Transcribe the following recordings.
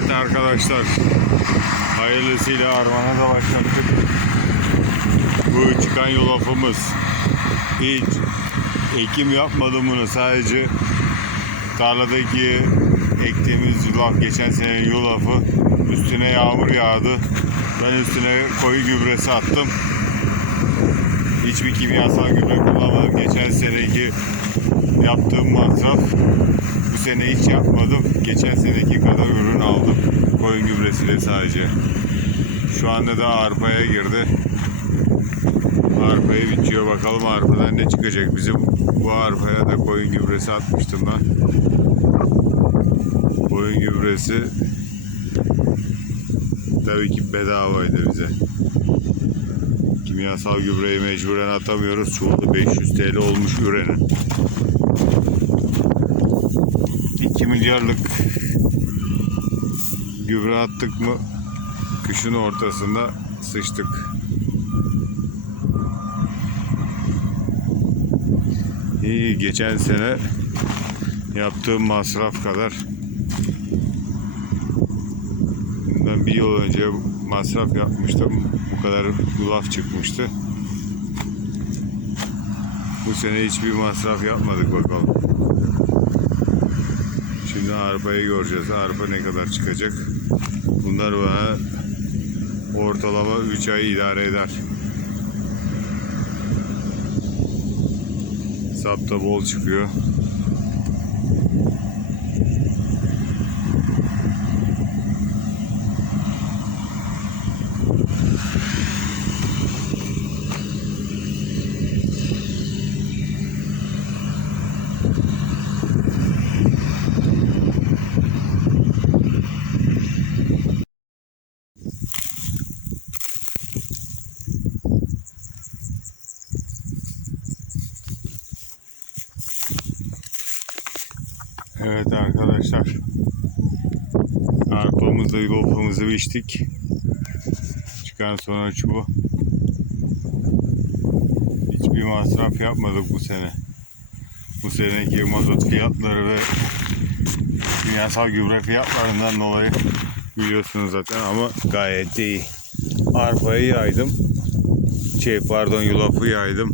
Evet arkadaşlar. Hayırlısıyla armana da başlattık. Bu çıkan yulafımız. Hiç ekim yapmadım bunu. Sadece tarladaki ektiğimiz yulaf, geçen sene yulafı üstüne yağmur yağdı. Ben üstüne koyu gübresi attım. Hiçbir kimyasal gübre kullanmadım. Geçen seneki yaptığım masraf bu sene hiç yapmadım. Geçen seneki kadar ürün aldım. Koyun gübresiyle sadece. Şu anda da arpaya girdi. Arpayı bitiyor. Bakalım arpadan ne çıkacak. Bize bu, arpaya da koyun gübresi atmıştım ben. Koyun gübresi tabii ki bedavaydı bize. Kimyasal gübreyi mecburen atamıyoruz. Çoğu da 500 TL olmuş ürenin. 2 milyarlık gübre attık mı kışın ortasında sıçtık. İyi geçen sene yaptığım masraf kadar bundan bir yıl önce masraf yapmıştım. Bu kadar yulaf çıkmıştı. Bu sene hiçbir masraf yapmadık bakalım. Şimdi arpayı göreceğiz. Arpa ne kadar çıkacak? Bunlar bana ortalama 3 ay idare eder. Sapta bol çıkıyor. Evet arkadaşlar. Arpamızı, yulafımızı biçtik. Çıkan sonuç bu. Hiçbir masraf yapmadık bu sene. Bu seneki mazot fiyatları ve kimyasal gübre fiyatlarından dolayı biliyorsunuz zaten ama gayet iyi. Arpayı yaydım. Şey pardon yulafı yaydım.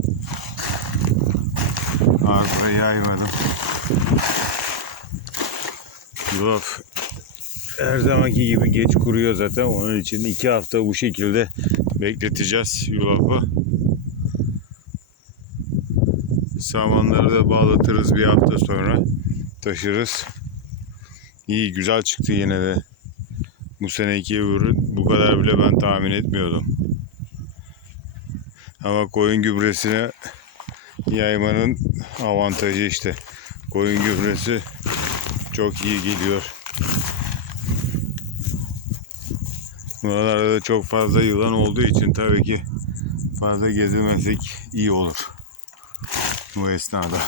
Arpayı yaymadım. Yulaf her zamanki gibi geç kuruyor zaten. Onun için iki hafta bu şekilde bekleteceğiz yulafı. Samanları da bağlatırız bir hafta sonra. Taşırız. İyi güzel çıktı yine de. Bu seneki ürün bu kadar bile ben tahmin etmiyordum. Ama koyun gübresine yaymanın avantajı işte. Koyun gübresi çok iyi geliyor. Buralarda da çok fazla yılan olduğu için tabii ki fazla gezemezsek iyi olur. Bu esnada.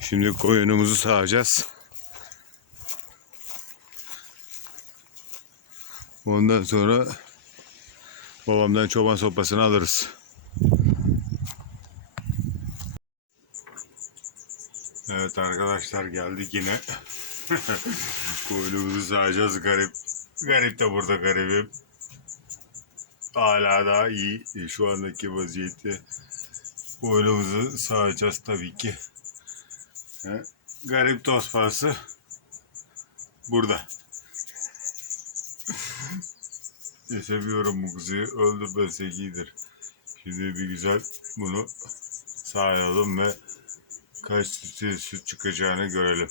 Şimdi koyunumuzu sağacağız. Ondan sonra babamdan çoban sopasını alırız. Evet arkadaşlar geldik yine. Koyunumuzu sağacağız garip. Garip de burada garibim. Hala daha iyi şu andaki vaziyette. Koyunumuzu sağacağız tabii ki. He, Garip tospası burada. Ne seviyorum bu kuzuyu. Öldürmesek iyidir. Şimdi bir güzel bunu sağlayalım ve kaç süt, süt çıkacağını görelim.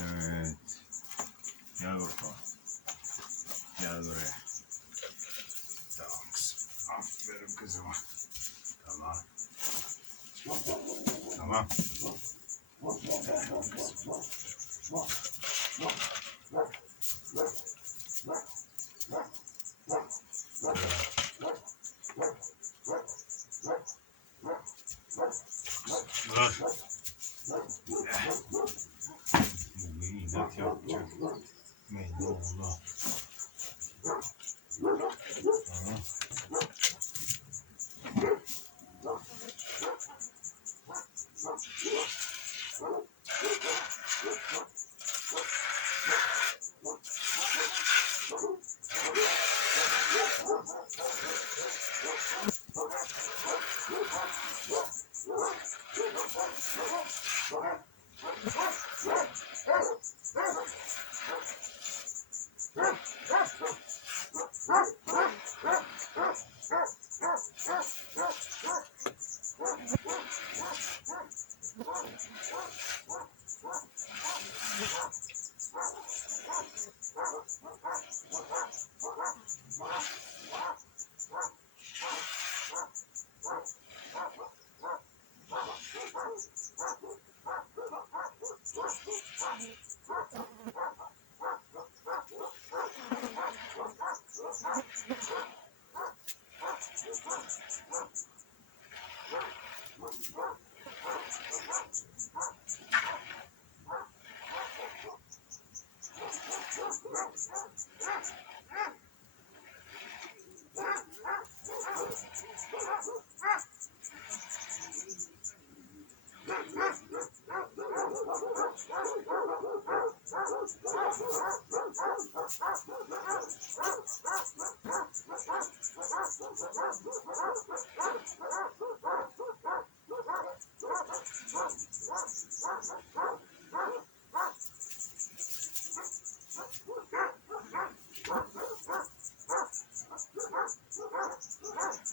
Evet. Gel bakalım. Gel buraya. Tamam kızım. Aferin kızıma. Tamam. Tamam. Aferin kızım. lezzet yapacak. Belli oldu. What?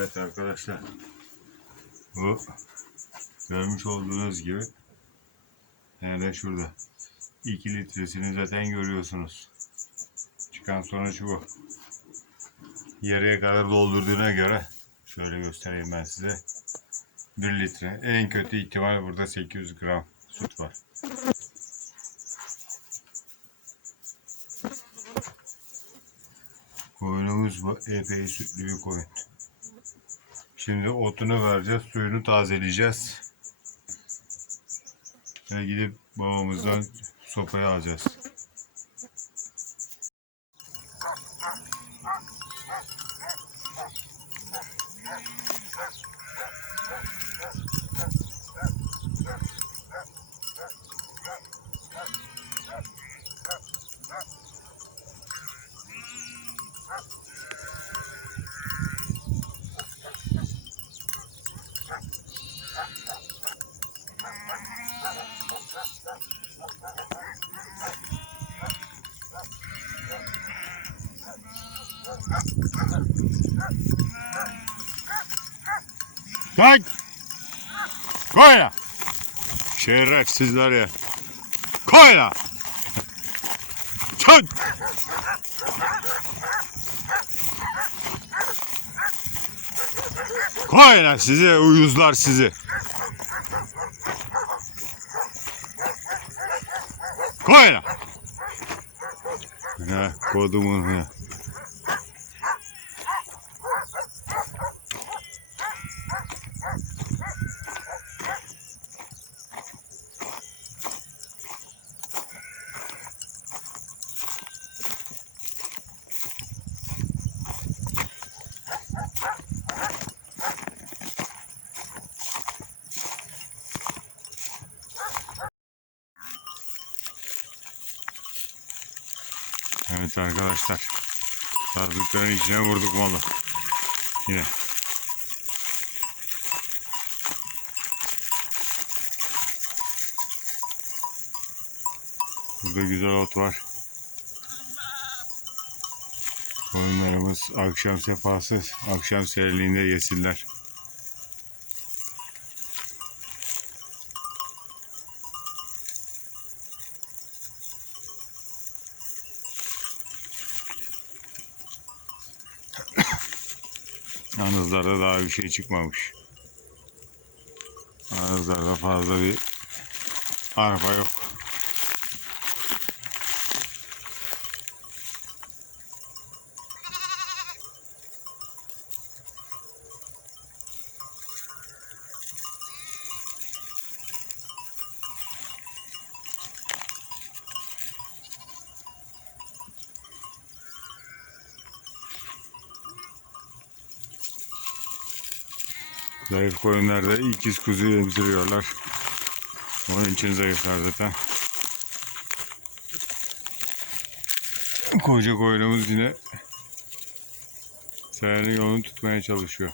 Evet arkadaşlar. Bu görmüş olduğunuz gibi nerede şurada. 2 litresini zaten görüyorsunuz. Çıkan sonuç bu. Yarıya kadar doldurduğuna göre şöyle göstereyim ben size. 1 litre. En kötü ihtimal burada 800 gram süt var. Koyunumuz bu epey sütlü bir koyun. Şimdi otunu vereceğiz, suyunu tazeleyeceğiz. Ve gidip babamızdan sopayı alacağız. Kalk! Koy la! Şerefsizler ya. Koy la! Çık! Koy la size uyuzlar sizi. Koy la! Ha, kodumun ha. Evet arkadaşlar. Sardıkların içine vurduk malı. Yine. Burada güzel ot var. Koyunlarımız akşam sefası, akşam seriliğinde yesinler. Anızlarda daha bir şey çıkmamış. Anızlarda fazla bir arpa yok. Zayıf koyunlarda ikiz kuzu emziriyorlar. Onun için zayıflar zaten. Koca koyunumuz yine Seher'in yolunu tutmaya çalışıyor.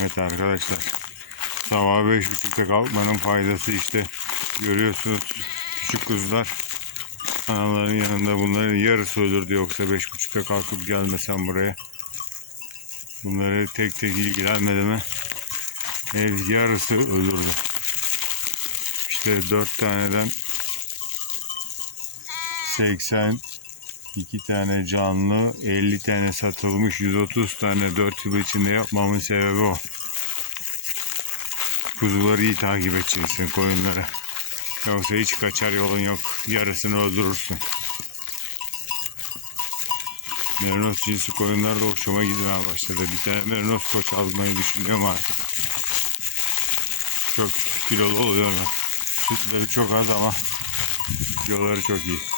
Evet arkadaşlar. Sabah beş buçukta kalkmanın faydası işte. Görüyorsunuz küçük kuzular anaların yanında bunların yarısı ölürdü yoksa beş buçukta kalkıp gelmesem buraya. Bunları tek tek ilgilenmedi mi evet, yarısı ölürdü. İşte dört taneden 80 2 tane canlı, 50 tane satılmış, 130 tane 4 yıl içinde yapmamın sebebi o. Kuzuları iyi takip edeceksin koyunları. Yoksa hiç kaçar yolun yok. Yarısını öldürürsün. Merinos cinsi koyunlar da hoşuma gitmeye başladı. Bir tane Merinos koç almayı düşünüyorum artık. Çok kilolu oluyorlar. Sütleri çok az ama kiloları çok iyi.